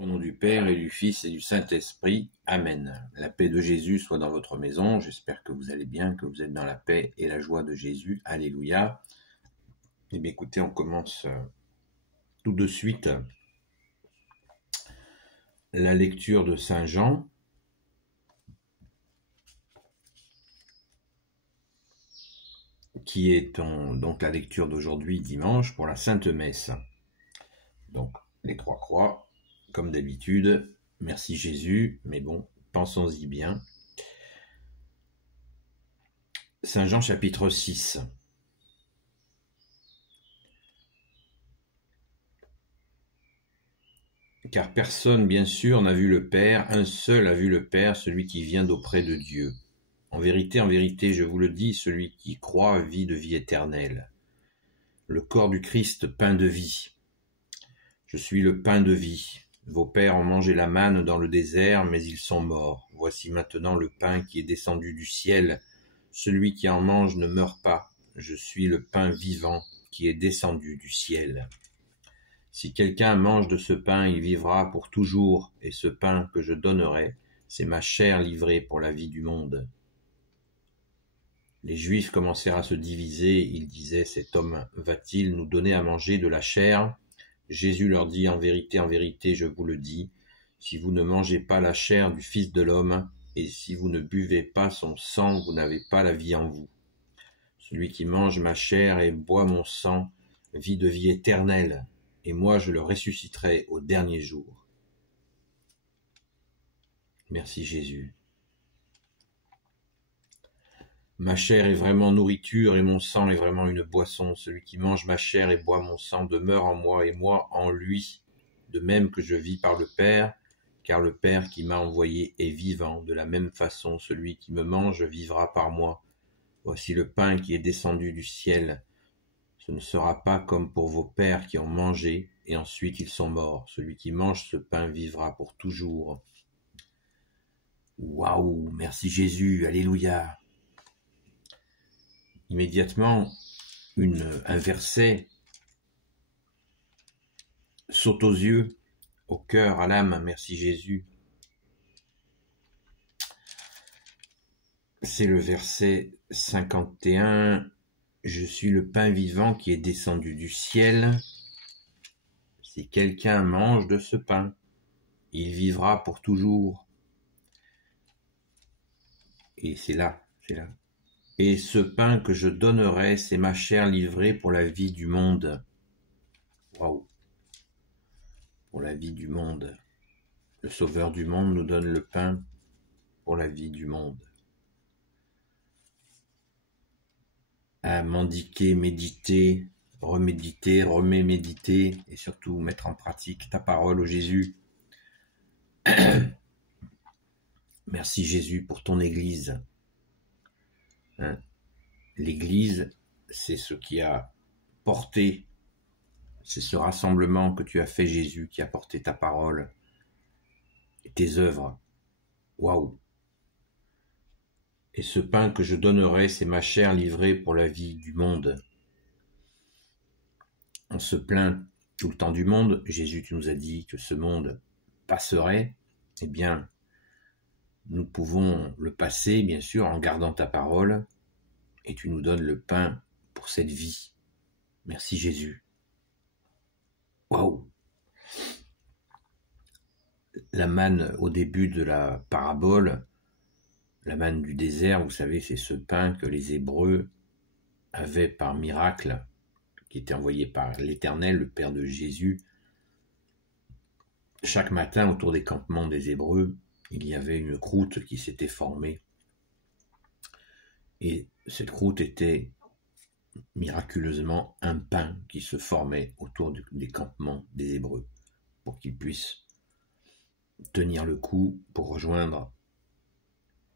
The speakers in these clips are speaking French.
Au nom du Père et du Fils et du Saint-Esprit. Amen. La paix de Jésus soit dans votre maison. J'espère que vous allez bien, que vous êtes dans la paix et la joie de Jésus. Alléluia. Eh bien, écoutez, on commence tout de suite la lecture de Saint Jean. Qui est donc la lecture d'aujourd'hui, dimanche, pour la Sainte Messe. Donc, les trois croix, comme d'habitude. Merci Jésus, mais bon, pensons-y bien. Saint Jean chapitre 6. Car personne, bien sûr, n'a vu le Père, un seul a vu le Père, celui qui vient d'auprès de Dieu. En vérité, je vous le dis, celui qui croit vit de vie éternelle. Le corps du Christ, pain de vie. Je suis le pain de vie. Vos pères ont mangé la manne dans le désert, mais ils sont morts. Voici maintenant le pain qui est descendu du ciel. Celui qui en mange ne meurt pas. Je suis le pain vivant qui est descendu du ciel. Si quelqu'un mange de ce pain, il vivra pour toujours, et ce pain que je donnerai, c'est ma chair livrée pour la vie du monde. Les Juifs commencèrent à se diviser, ils disaient, cet homme va-t-il nous donner à manger de la chair ? Jésus leur dit, en vérité, je vous le dis, si vous ne mangez pas la chair du Fils de l'homme, et si vous ne buvez pas son sang, vous n'avez pas la vie en vous. Celui qui mange ma chair et boit mon sang vit de vie éternelle, et moi je le ressusciterai au dernier jour. Merci Jésus. Ma chair est vraiment nourriture et mon sang est vraiment une boisson. Celui qui mange ma chair et boit mon sang demeure en moi et moi en lui, de même que je vis par le Père, car le Père qui m'a envoyé est vivant. De la même façon, celui qui me mange vivra par moi. Voici le pain qui est descendu du ciel. Ce ne sera pas comme pour vos pères qui ont mangé et ensuite ils sont morts. Celui qui mange ce pain vivra pour toujours. Waouh, merci Jésus, alléluia. Immédiatement, un verset saute aux yeux, au cœur, à l'âme, merci Jésus. C'est le verset 51. Je suis le pain vivant qui est descendu du ciel. Si quelqu'un mange de ce pain, il vivra pour toujours. Et c'est là. Et ce pain que je donnerai, c'est ma chair livrée pour la vie du monde. Waouh! Pour la vie du monde. Le Sauveur du monde nous donne le pain pour la vie du monde. À mendiquer, méditer, reméditer et surtout mettre en pratique ta parole, ô Jésus. Merci Jésus pour ton Église. L'Église, c'est ce qui a porté, c'est ce rassemblement que tu as fait Jésus, qui a porté ta parole et tes œuvres. Waouh! Et ce pain que je donnerai, c'est ma chair livrée pour la vie du monde. On se plaint tout le temps du monde. Jésus, tu nous as dit que ce monde passerait. Eh bien, nous pouvons le passer, bien sûr, en gardant ta parole. Et tu nous donnes le pain pour cette vie. Merci Jésus. Waouh! La manne au début de la parabole, la manne du désert, vous savez, c'est ce pain que les Hébreux avaient par miracle, qui était envoyé par l'Éternel, le Père de Jésus. Chaque matin, autour des campements des Hébreux, il y avait une croûte qui s'était formée. Et cette croûte était miraculeusement un pain qui se formait autour des campements des Hébreux pour qu'ils puissent tenir le coup pour rejoindre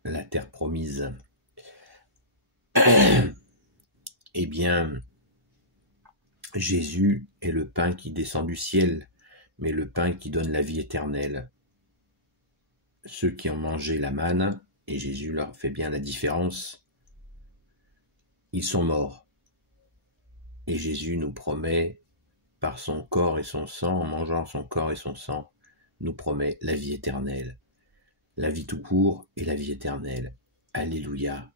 la terre promise. Eh bien, Jésus est le pain qui descend du ciel, mais le pain qui donne la vie éternelle. Ceux qui ont mangé la manne, et Jésus leur fait bien la différence, ils sont morts. Et Jésus nous promet, par son corps et son sang, en mangeant son corps et son sang, nous promet la vie éternelle. La vie tout court et la vie éternelle. Alléluia.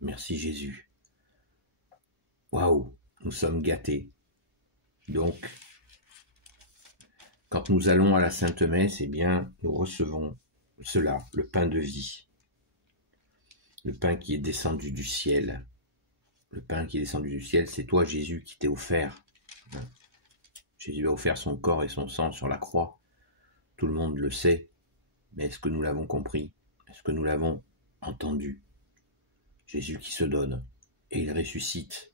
Merci Jésus. Waouh, nous sommes gâtés. Donc, quand nous allons à la Sainte Messe, eh bien, nous recevons cela, le pain de vie. Le pain qui est descendu du ciel. Le pain qui est descendu du ciel, c'est toi Jésus qui t'est offert. Jésus a offert son corps et son sang sur la croix. Tout le monde le sait, mais est-ce que nous l'avons compris? Est-ce que nous l'avons entendu? Jésus qui se donne, et il ressuscite,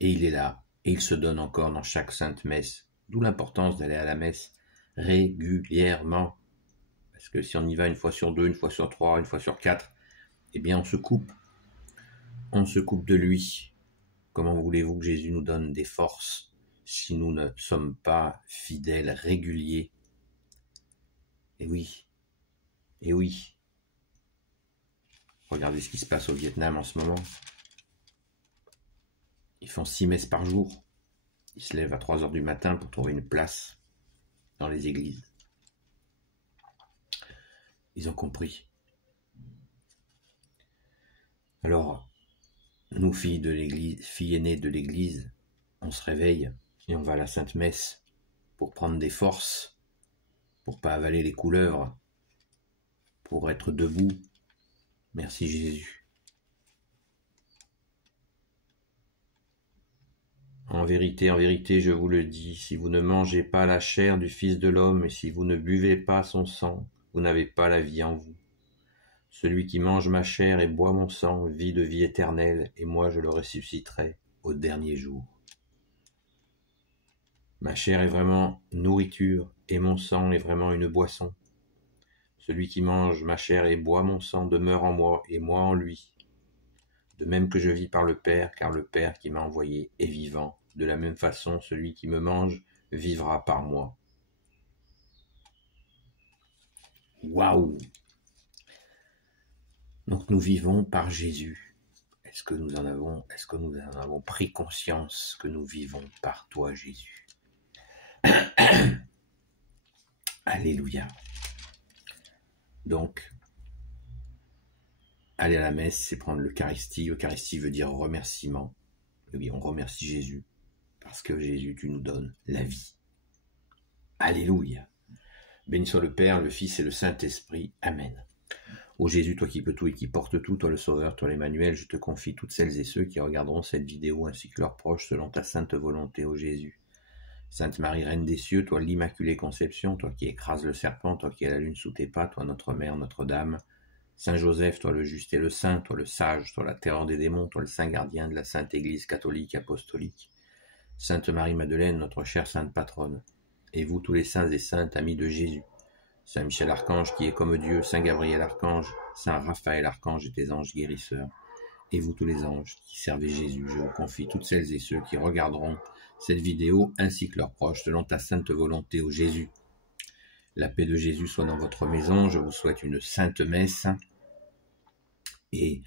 et il est là, et il se donne encore dans chaque sainte messe. D'où l'importance d'aller à la messe régulièrement. Parce que si on y va une fois sur 2, une fois sur 3, une fois sur 4, eh bien on se coupe. On se coupe de lui. Comment voulez-vous que Jésus nous donne des forces si nous ne sommes pas fidèles, réguliers? Et oui, et oui. Regardez ce qui se passe au Vietnam en ce moment. Ils font 6 messes par jour. Ils se lèvent à 3 heures du matin pour trouver une place dans les églises. Ils ont compris. Alors, nous, filles de l'église, filles aînées de l'église, on se réveille et on va à la Sainte Messe pour prendre des forces, pour pas avaler les couleuvres, pour être debout. Merci Jésus. En vérité, je vous le dis, si vous ne mangez pas la chair du Fils de l'homme et si vous ne buvez pas son sang, vous n'avez pas la vie en vous. Celui qui mange ma chair et boit mon sang vit de vie éternelle, et moi je le ressusciterai au dernier jour. Ma chair est vraiment nourriture, et mon sang est vraiment une boisson. Celui qui mange ma chair et boit mon sang demeure en moi, et moi en lui. De même que je vis par le Père, car le Père qui m'a envoyé est vivant. De la même façon, celui qui me mange vivra par moi. Waouh! Donc nous vivons par Jésus. Est-ce que nous en avons pris conscience que nous vivons par toi, Jésus? Alléluia. Donc, aller à la messe, c'est prendre l'Eucharistie. L'Eucharistie veut dire remerciement. Et oui, on remercie Jésus. Parce que Jésus, tu nous donnes la vie. Alléluia. Béni soit le Père, le Fils et le Saint-Esprit. Amen. Ô Jésus, toi qui peux tout et qui portes tout, toi le Sauveur, toi l'Emmanuel, je te confie toutes celles et ceux qui regarderont cette vidéo ainsi que leurs proches selon ta sainte volonté, ô Jésus. Sainte Marie, Reine des cieux, toi l'Immaculée Conception, toi qui écrases le serpent, toi qui as la lune sous tes pas, toi notre Mère, Notre-Dame. Saint Joseph, toi le juste et le saint, toi le sage, toi la terreur des démons, toi le saint gardien de la Sainte Église catholique apostolique. Sainte Marie-Madeleine, notre chère sainte patronne. Et vous tous les saints et saintes, amis de Jésus. Saint Michel Archange qui est comme Dieu, Saint Gabriel Archange, Saint Raphaël Archange et tes anges guérisseurs. Et vous tous les anges qui servez Jésus, je vous confie toutes celles et ceux qui regarderont cette vidéo ainsi que leurs proches selon ta sainte volonté, ô Jésus. La paix de Jésus soit dans votre maison, je vous souhaite une sainte messe et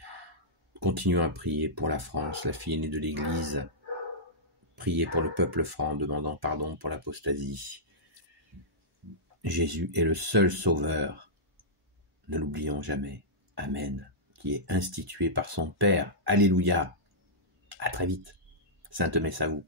continuons à prier pour la France, la fille aînée de l'Église. Priez pour le peuple franc, demandant pardon pour l'apostasie. Jésus est le seul sauveur, ne l'oublions jamais. Amen. Qui est institué par son Père. Alléluia. À très vite. Sainte messe à vous.